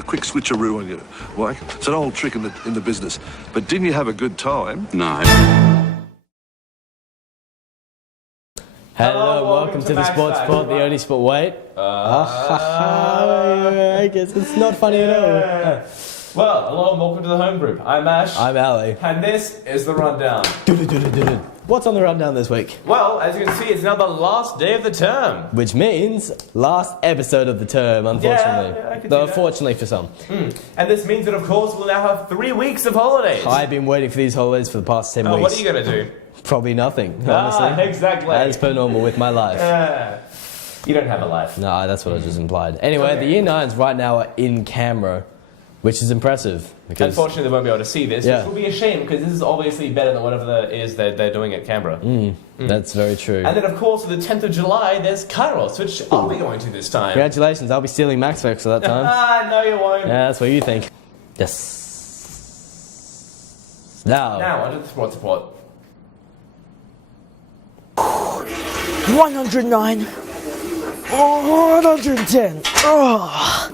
a quick switcheroo on you, like. It's an old trick in the business. But didn't you have a good time? No. Hello, welcome to the Sports Sport, the only sport. Wait. I guess it's not funny at all. Well, hello and welcome to the Home Group. I'm Ash. I'm Ali. And this is the rundown. What's on the rundown this week? Well, as you can see, it's now the last day of the term. Which means last episode of the term, unfortunately. Yeah, I could see Though, that. Fortunately for some. And this means that, of course, we'll now have 3 weeks of holidays. I've been waiting for these holidays for the past 10 weeks. What are you going to do? Probably nothing, honestly. Exactly. As per normal with my life. You don't have a life. No, that's what I just implied. Anyway, the Year 9s right now are in camera, which is impressive. Because unfortunately, they won't be able to see this, Yeah. which will be a shame, because this is obviously better than whatever it is they're doing at Canberra. That's very true. And then, of course, on the 10th of July, there's Kairos, which I'll be going to this time. Congratulations, I'll be stealing Max Vex at that time. No, you won't. Yeah, that's what you think. Yes. Now, Onto the sports report. 109. 110. Oh.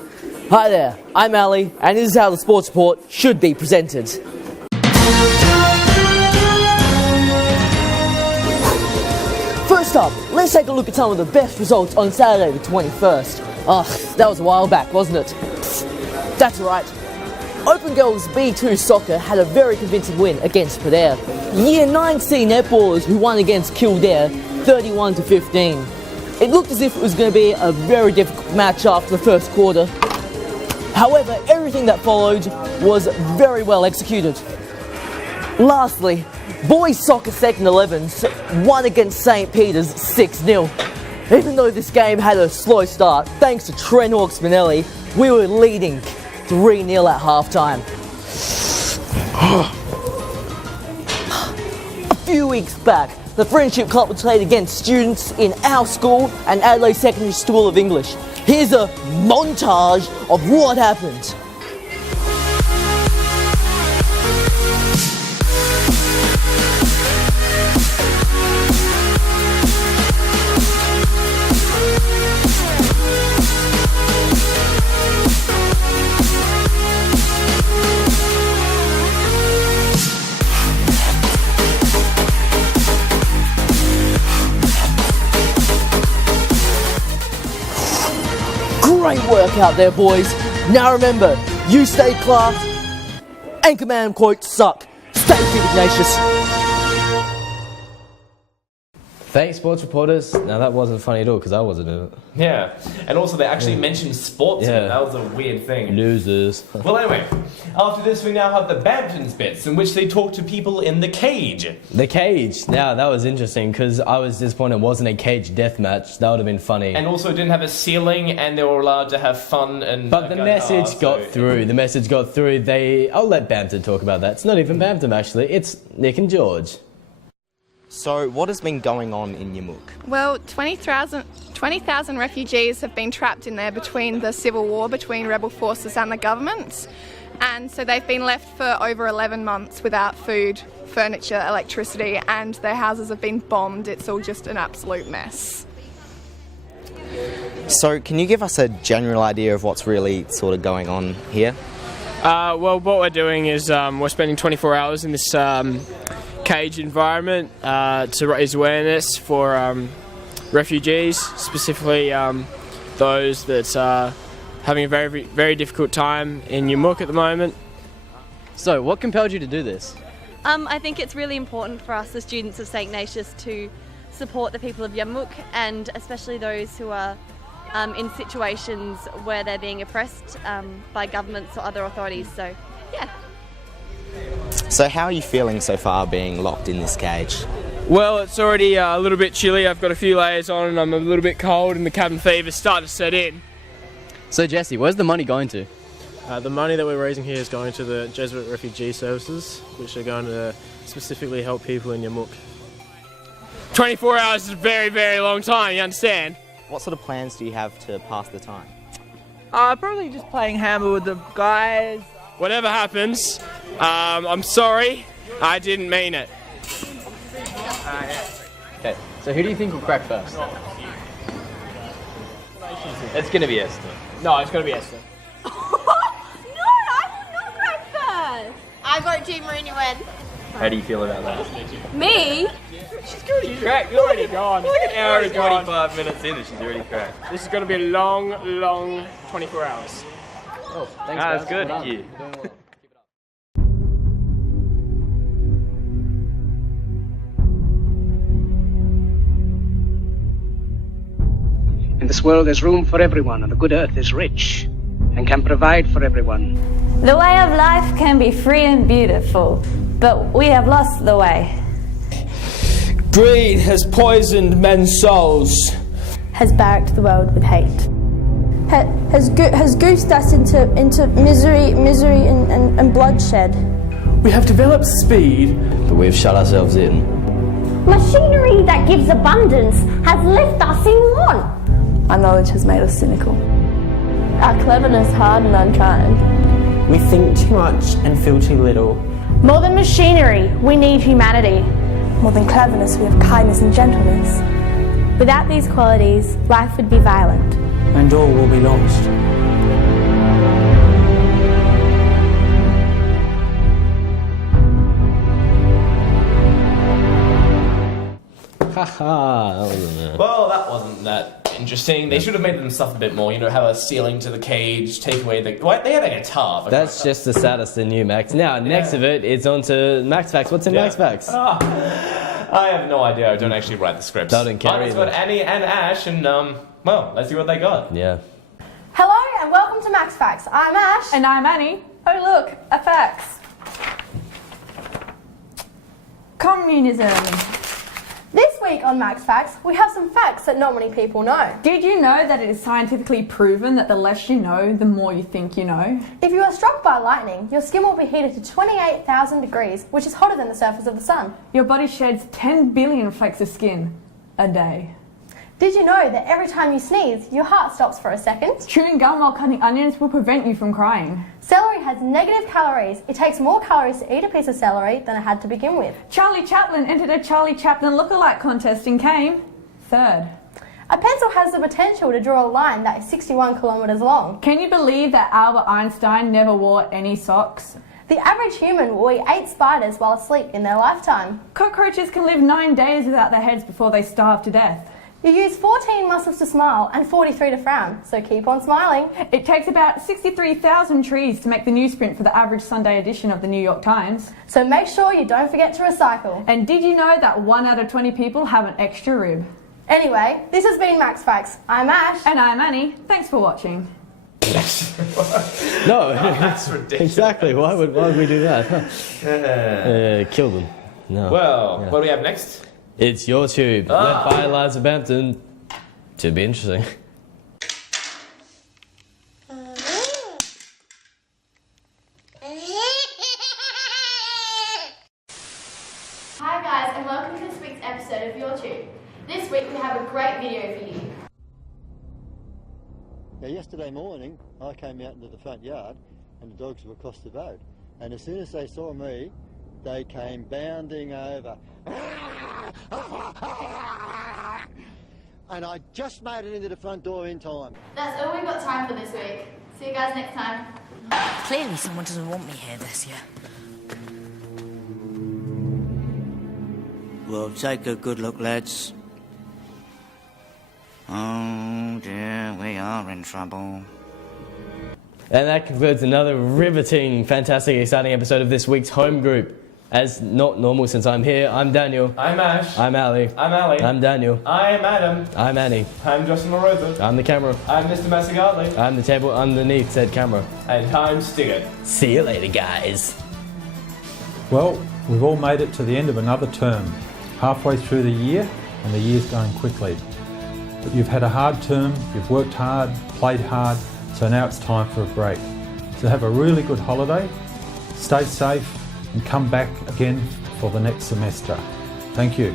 Hi there, I'm Ali, and this is how the sports report should be presented. First up, let's take a look at some of the best results on Saturday the 21st. That was a while back, wasn't it? That's right. Open Girls B2 Soccer had a very convincing win against Kildare. Year 9C netballers who won against Kildare 31-15. It looked as if it was going to be a very difficult match after the first quarter. However, everything that followed was very well executed. Lastly, boys soccer second 11s won against St. Peter's 6-0. Even though this game had a slow start, thanks to Trent Hawkes-Manelli, we were leading 3-0 at halftime. A few weeks back, the Friendship Club played against students in our school and Adelaide Secondary School of English. Here's a montage of what happened. Great work out there, boys. Now remember, you stay class, Anchorman quote suck. Stay fit, Ignatius. thanks, sports reporters. Now, that wasn't funny at all, because I wasn't in it. Yeah, and also they actually mentioned sports. Yeah. That was a weird thing. Losers. Well, anyway, after this we now have the Badminton's bits, in which they talk to people in the cage. The cage. Now, that was interesting, because I was disappointed it wasn't a cage death match. That would have been funny. And also it didn't have a ceiling, and they were allowed to have fun and... But the message got through. The message got through. I'll let Bampton talk about that. It's not even Bampton, actually. It's Nick and George. So, what has been going on in Yamuk? Well, 20,000 refugees have been trapped in there between the civil war between rebel forces and the government. And so they've been left for over 11 months without food, furniture, electricity, and their houses have been bombed. It's all just an absolute mess. So, can you give us a general idea of what's really sort of going on here? Well, what we're doing is we're spending 24 hours in this cage environment to raise awareness for refugees, specifically those that are having a very, very difficult time in Yamuk at the moment. So, what compelled you to do this? I think it's really important for us as students of St. Ignatius to support the people of Yamuk, and especially those who are in situations where they're being oppressed by governments or other authorities. So, yeah. So, how are you feeling so far being locked in this cage? Well, it's already a little bit chilly. I've got a few layers on and I'm a little bit cold, and the cabin fever's starting to set in. So, Jesse, where's the money going to? The money that we're raising here is going to the Jesuit Refugee Services, which are going to specifically help people in Yamuk. 24 hours is a very, very long time, you understand? What sort of plans do you have to pass the time? Probably just playing hammer with the guys. Whatever happens, I'm sorry, I didn't mean it. Okay, so who do you think will crack first? It's going to be Esther. No, it's going to be Esther. I vote Team Rooney win. How do you feel about that? Me? She's already cracked. You're already gone. An hour Already 25 minutes in and she's already cracked. This is going to be a long, long 24 hours. Oh, thanks, That's guys. good. Well Thank you. In this world there's room for everyone, and the good earth is rich and can provide for everyone. The way of life can be free and beautiful, but we have lost the way. Greed has poisoned men's souls. Has barracked the world with hate. Has goosed us into misery and bloodshed. We have developed speed, but we've shut ourselves in. Machinery that gives abundance has left us in want. Our knowledge has made us cynical. Our cleverness hard and unkind. We think too much and feel too little. More than machinery, we need humanity. More than cleverness, we have kindness and gentleness. Without these qualities, life would be violent. And all will be lost. Haha. Well, that wasn't that interesting. They should have made them stuff a bit more. You know, have a ceiling to the cage, take away the. What? They had a guitar. That's just the saddest in you, Max. Now, next of it, it's on to Max Facts. What's in Max Facts? I have no idea. I don't actually write the scripts. I don't care I just either. got Annie and Ash, and well, let's see what they got. Yeah. Hello and welcome to Max Facts. I'm Ash. And I'm Annie. Oh look, a fax. Communism. This week on Max Facts, we have some facts that not many people know. Did you know that it is scientifically proven that the less you know, the more you think you know? If you are struck by lightning, your skin will be heated to 28,000 degrees, which is hotter than the surface of the sun. Your body sheds 10 billion flakes of skin a day. Did you know that every time you sneeze, your heart stops for a second? Chewing gum while cutting onions will prevent you from crying. Celery has negative calories. It takes more calories to eat a piece of celery than it had to begin with. Charlie Chaplin entered a Charlie Chaplin lookalike contest and came third. A pencil has the potential to draw a line that is 61 kilometres long. Can you believe that Albert Einstein never wore any socks? The average human will eat 8 spiders while asleep in their lifetime. Cockroaches can live 9 days without their heads before they starve to death. You use 14 muscles to smile and 43 to frown, so keep on smiling. It takes about 63,000 trees to make the newsprint for the average Sunday edition of the New York Times. So make sure you don't forget to recycle. And did you know that 1 out of 20 people have an extra rib? Anyway, this has been Max Facts. I'm Ash. And I'm Annie. Thanks for watching. No, that's ridiculous. Exactly. Why would we do that? Kill them. No. Well, what do we have next? It's your tube. Led by Eliza Bampton. To be interesting. Hi guys, and welcome to this week's episode of Your Tube. This week we have a great video for you. Now, yesterday morning, I came out into the front yard and the dogs were across the road. And as soon as they saw me, they came bounding over. And I just made it into the front door in time. That's all we've got time for this week. See you guys next time. Clearly someone doesn't want me here this year. Well, take a good look, lads. Oh dear, we are in trouble. And that concludes another riveting, fantastic, exciting episode of this week's Home Group. As not normal since I'm here, I'm Daniel. I'm Ash. I'm Ali. I'm Ali. I'm Daniel. I'm Adam. I'm Annie. I'm Justin LaRosa. I'm the camera. I'm Mr. Masagatli. I'm the table underneath said camera. And I'm Stigert. See you later, guys. Well, we've all made it to the end of another term. Halfway through the year, and the year's going quickly. But you've had a hard term, you've worked hard, played hard, so now it's time for a break. So have a really good holiday, stay safe, and come back again for the next semester. Thank you.